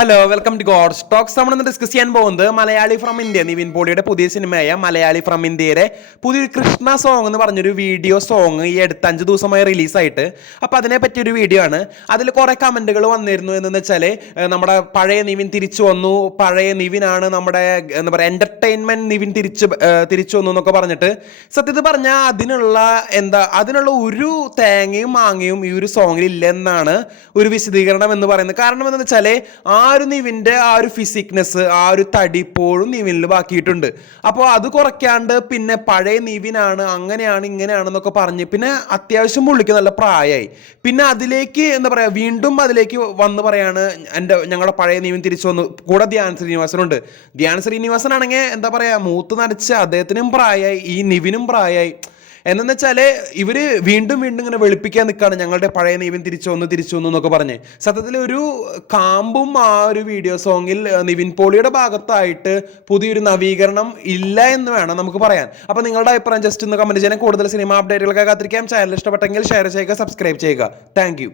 Hello welcome to god stocks നമ്മൾ ഇന്ന് discuss ചെയ്യാൻ പോകുന്നത് മലയാളി ഫ്രം ഇന്ത്യ നിവിൻ പോളിയുടെ പുതിയ സിനിമയായ മലയാളി ഫ്രം ഇന്ത്യയുടെ പുതിയൊരു കൃഷ്ണ സോങ് എന്ന് പറഞ്ഞൊരു വീഡിയോ സോങ് ഈ അടുത്ത അഞ്ച് ദിവസമായി റിലീസായിട്ട് അപ്പോൾ അതിനെ പറ്റിയൊരു വീഡിയോ ആണ്. അതിൽ കുറേ കമന്റുകൾ വന്നിരുന്നു എന്ന് വെച്ചാൽ നമ്മുടെ പഴയ നിവിൻ തിരിച്ചു വന്നു പഴയ നിവിനാണ് നമ്മുടെ എന്താ പറയുക എന്റർടൈൻമെന്റ് നിവിൻ തിരിച്ചു തിരിച്ചു വന്നു എന്നൊക്കെ പറഞ്ഞിട്ട്. സത്യത്തിൽ പറഞ്ഞാൽ അതിനുള്ള എന്താ അതിനുള്ള ഒരു തേങ്ങയും മാങ്ങയും ഈ ഒരു സോങ്ങിൽ ഇല്ലെന്നാണ് ഒരു വിശദീകരണം എന്ന് പറയുന്നത്. കാരണം എന്താണെന്ന് വെച്ചാൽ ആ ഒരു നിവിന്റെ ആ ഒരു ഫിസിക്നെസ് ആ ഒരു തടി ഇപ്പോഴും നിവിനിൽ ബാക്കിയിട്ടുണ്ട്. അപ്പോൾ അത് കുറയ്ക്കാണ്ട് പിന്നെ പഴയ നിവിനാണ് അങ്ങനെയാണ് ഇങ്ങനെയാണെന്നൊക്കെ പറഞ്ഞ് പിന്നെ അത്യാവശ്യം പുള്ളിക്ക് നല്ല പ്രായമായി പിന്നെ അതിലേക്ക് എന്താ പറയുക വീണ്ടും അതിലേക്ക് വന്ന് പറയാണ് എന്റെ ഞങ്ങളുടെ പഴയ നിവിൻ തിരിച്ചു വന്നു. കൂടെ ധ്യാൻ ശ്രീനിവാസനുണ്ട്. ധ്യാൻ ശ്രീനിവാസനാണെങ്കിൽ എന്താ പറയുക മൂത്ത് നരച്ച് അദ്ദേഹത്തിനും പ്രായമായി ഈ നിവിനും പ്രായമായി എന്നു വെച്ചാൽ ഇവർ വീണ്ടും വീണ്ടും ഇങ്ങനെ വെളുപ്പിക്കാൻ നിൽക്കുകയാണ് ഞങ്ങളുടെ പഴയ നിവിൻ തിരിച്ചു വന്നു തിരിച്ചു വന്നു എന്നൊക്കെ പറഞ്ഞ്. സത്യത്തിൽ ഒരു കാമ്പും ആ ഒരു വീഡിയോ സോങ്ങിൽ നിവിൻ പോളിയുടെ ഭാഗത്തായിട്ട് പുതിയൊരു നവീകരണം ഇല്ല എന്ന് വേണം നമുക്ക് പറയാൻ. അപ്പൊ നിങ്ങളുടെ അഭിപ്രായം ജസ്റ്റ് ഒന്ന് കമന്റ് ചെയ്യാൻ. കൂടുതൽ സിനിമ അപ്ഡേറ്റുകളൊക്കെ കാത്തിരിക്കാം. ചാനൽ ഇഷ്ടപ്പെട്ടെങ്കിൽ ഷെയർ ചെയ്യുക സബ്സ്ക്രൈബ് ചെയ്യുക. താങ്ക്